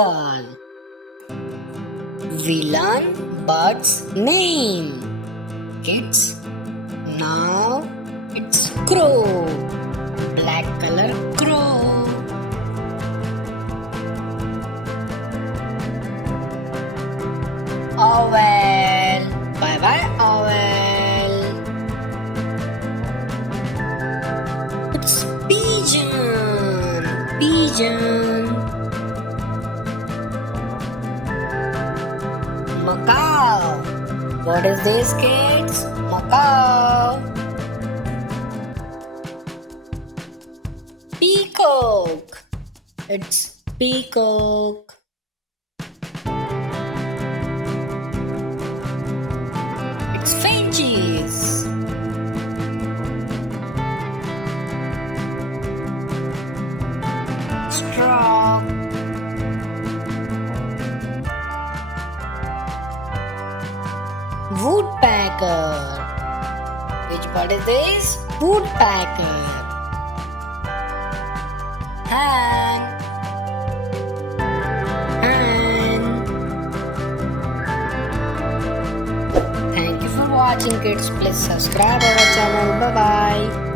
eagle. We learn bird's name. Kids, now it's crow. Black color crow. Owl. Bye bye owl. It's pigeon. Pigeon. Macaw. What is this, kids? Macaw. Peacock. It's peacock. It's finches. Stork. Woodpecker. Which bird is this? Woodpecker. Hen. Hen. Thank you for watching, kids. Please subscribe our channel. Bye bye.